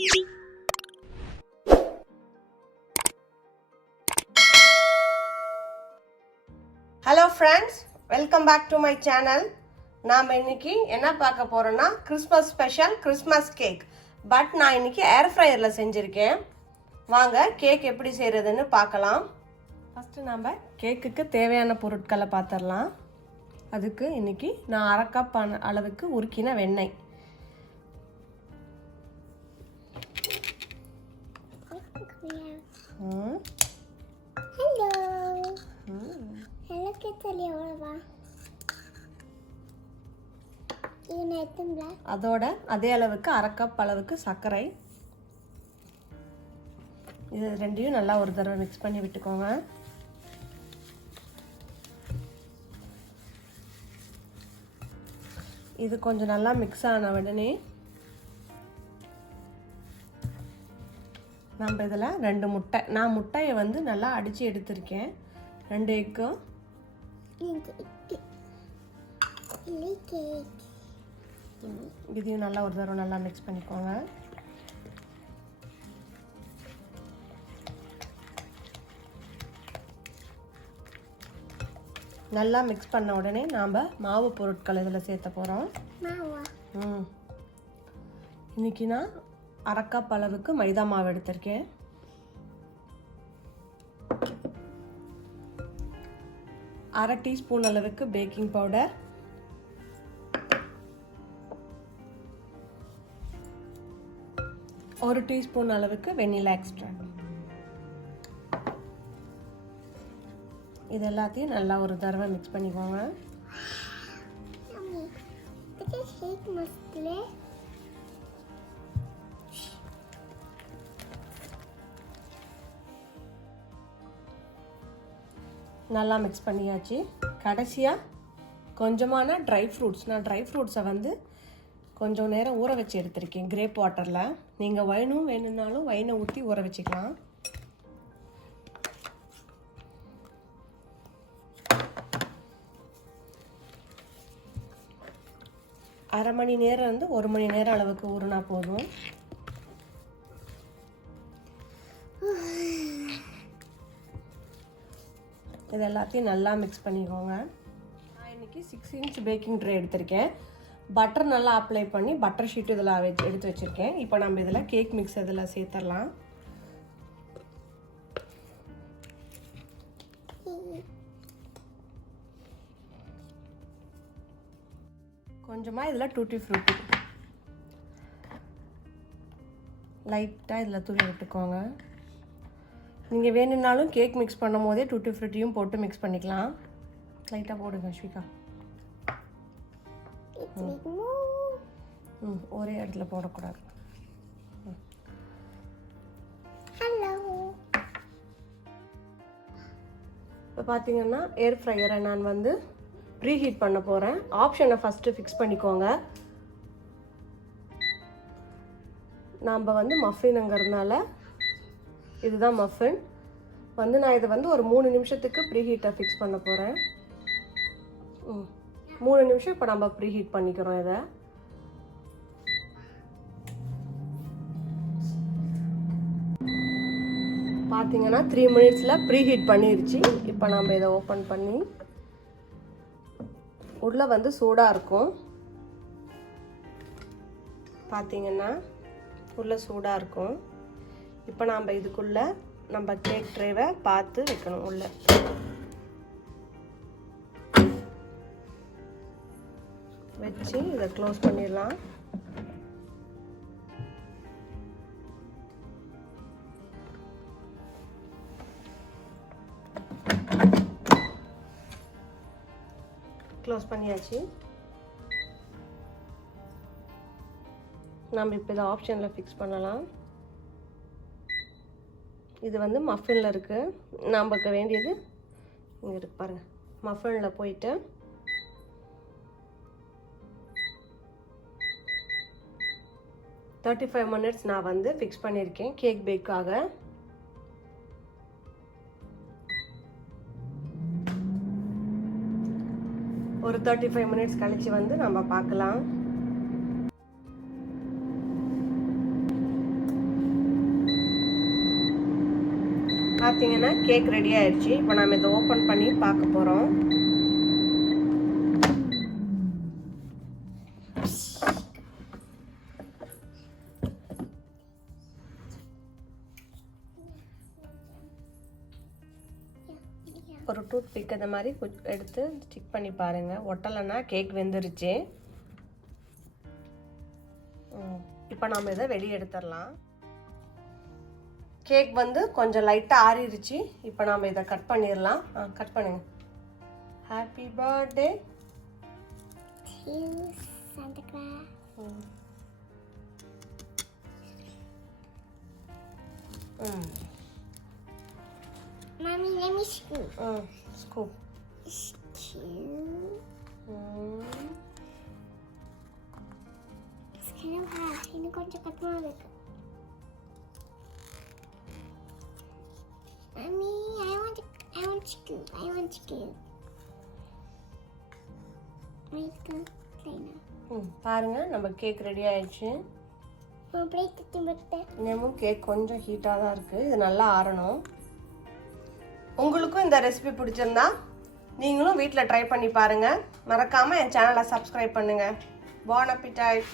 Hello friends, welcome back to my channel. நாம இன்னைக்கு என்ன பார்க்க போறோம்னா Christmas special Christmas cake. But நான் இன்னைக்கு ஏர் ஃப்ரையர்ல செஞ்சிருக்கேன். வாங்க கேக் எப்படி செய்யறதுன்னு பார்க்கலாம். ஃபர்ஸ்ட் நாம கேக்குக்கு தேவையான பொருட்களை பார்த்தறலாம். அதுக்கு இன்னைக்கு நான் 1/2 கப் அளவுக்கு உருக்கின வெண்ணெய். அதோட அதே அளவுக்கு 1/2 கப் அளவுக்கு சர்க்கரை. இது ரெண்டையும் நல்லா ஒரு தடவை மிக்ஸ் பண்ணி விட்டுக்கோங்க. இது கொஞ்சம் நல்லா மிக்ஸ் ஆன உடனே நம்ம இதில் 2 முட்டை, நான் முட்டையை வந்து நல்லா அடித்து எடுத்திருக்கேன். 2 எக்கும் இதையும் நல்லா ஒரு தடவை நல்லா மிக்ஸ் பண்ணிக்கோங்க. நல்லா மிக்ஸ் பண்ண உடனே நாம் மாவு பொருட்கள் இதில் சேர்த்த போகிறோம். இன்னைக்கு நான் 1/2 கப் அளவுக்கு மைதா மாவு எடுத்திருக்கேன். அரை டீஸ்பூன் அளவுக்கு பேக்கிங் பவுடர், 1 டீஸ்பூன் அளவுக்கு வெனிலா எக்ஸ்ட்ராக்ட். இது எல்லாத்தையும் நல்லா ஒரு தடவை மிக்ஸ் பண்ணிக்கோங்க. நல்லா மிக்ஸ் பண்ணியாச்சு. கடைசியாக கொஞ்சமான ட்ரை ஃப்ரூட்ஸ், நான் ட்ரை ஃப்ரூட்ஸை வந்து கொஞ்சம் நேரம் ஊற வச்சு எடுத்திருக்கேன் கிரேப் வாட்டரில். நீங்கள் வேணும்னாலும் வைனை ஊற்றி ஊற வச்சுக்கலாம். அரை மணி நேரம் இருந்து 1 மணி நேரம் அளவுக்கு ஊறினா போதும். இது எல்லாத்தையும் நல்லா மிக்ஸ் பண்ணிக்கோங்க. நான் இன்றைக்கி 6 இன்ச் பேக்கிங் ட்ரே எடுத்திருக்கேன். பட்டர் நல்லா அப்ளை பண்ணி பட்டர் ஷீட் இதில் எடுத்து வச்சுருக்கேன். இப்போ நம்ம இதில் கேக் மிக்ஸ் இதில் சேர்த்துடலாம். கொஞ்சமாக இதில் டூட்டி ஃப்ரூட்டி லைட்டாக இதில் தூவி விட்டுக்கோங்க. நீங்கள் வேணும்னாலும் கேக் மிக்ஸ் பண்ணும் போதே டூட்டி ஃப்ரூட்டியும் போட்டு மிக்ஸ் பண்ணிக்கலாம். லைட்டாக போடுங்க ஸ்வீகா. ஒரே இடத்துல போடக்கூடாது. இப்போ பார்த்தீங்கன்னா ஏர் ஃப்ரையரை நான் வந்து ப்ரீஹீட் பண்ண போகிறேன். ஆப்ஷனை ஃபஸ்ட்டு ஃபிக்ஸ் பண்ணிக்கோங்க. நாம் வந்து மஃபினுங்கிறதுனால இதுதான் மஃபின் வந்து நான் இதை வந்து ஒரு 3 நிமிஷத்துக்கு ப்ரீஹீட்டை ஃபிக்ஸ் பண்ண போகிறேன். 3 நிமிஷம் இப்போ நம்ம ப்ரீஹீட் பண்ணிக்கிறோம். இதை பார்த்தீங்கன்னா 3 மினிட்ஸில் ப்ரீஹீட் பண்ணிருச்சு. இப்போ நம்ம இதை ஓப்பன் பண்ணி உள்ளே வந்து சூடாக இருக்கும். பார்த்தீங்கன்னா உள்ளே சூடாக இருக்கும். இப்போ நாம் இதுக்குள்ளே நம்ம கேக் ட்ரேவை பார்த்து வைக்கணும். உள்ளே வச்சு இதை க்ளோஸ் பண்ணிடலாம். க்ளோஸ் பண்ணியாச்சு. நம்ம இப்போ இதை ஆப்ஷனில் ஃபிக்ஸ் பண்ணலாம். இது வந்து மஃபினில் இருக்குது. நமக்கு வேண்டியது இங்கே இருக்கு பாருங்கள். மஃபினில் போயிட்டு தேர்ட்டி 35 மினிட்ஸ் நான் வந்து ஃபிக்ஸ் பண்ணியிருக்கேன் கேக் பேக்காக. ஒரு 35 மினிட்ஸ் கழிச்சு வந்து நம்ம பார்க்கலாம். பார்த்தீங்கன்னா கேக் ரெடி ஆயிடுச்சு. இப்போ நம்ம இதை ஓப்பன் பண்ணி பார்க்க போகிறோம். ஒரு டூத் பிக் இந்த மாதிரி எடுத்து ஸ்டிக் பண்ணி பாருங்கள். ஒட்டலைன்னா கேக் வெந்துருச்சு. இப்போ நாம் இதை வெளியே எடுத்துடலாம். கேக் வந்து கொஞ்சம் லைட்டாக ஆறிடுச்சு. இப்போ நாம் இதை கட் பண்ணிடலாம். கட் பண்ணுங்க. Happy birthday Santa Claus. Mommy, let me scoop. Scoop. Scoop. It's kind of hard. Ini கொஞ்சம் கட்டமா இருக்கு. Mommy, I want scoop. I want scoop. பாருங்க நம்ம கேக் ரெடி ஆயிடுச்சு. இன்னமும் கேக் கொஞ்சம் ஹீட்டாக தான் இருக்குது. இது நல்லா ஆறணும். உங்களுக்கும் இந்த ரெசிபி பிடிச்சிருந்தா நீங்களும் வீட்டில் ட்ரை பண்ணி பாருங்கள். மறக்காமல் என் சேனலை சப்ஸ்கிரைப் பண்ணுங்கள். Bon appétit.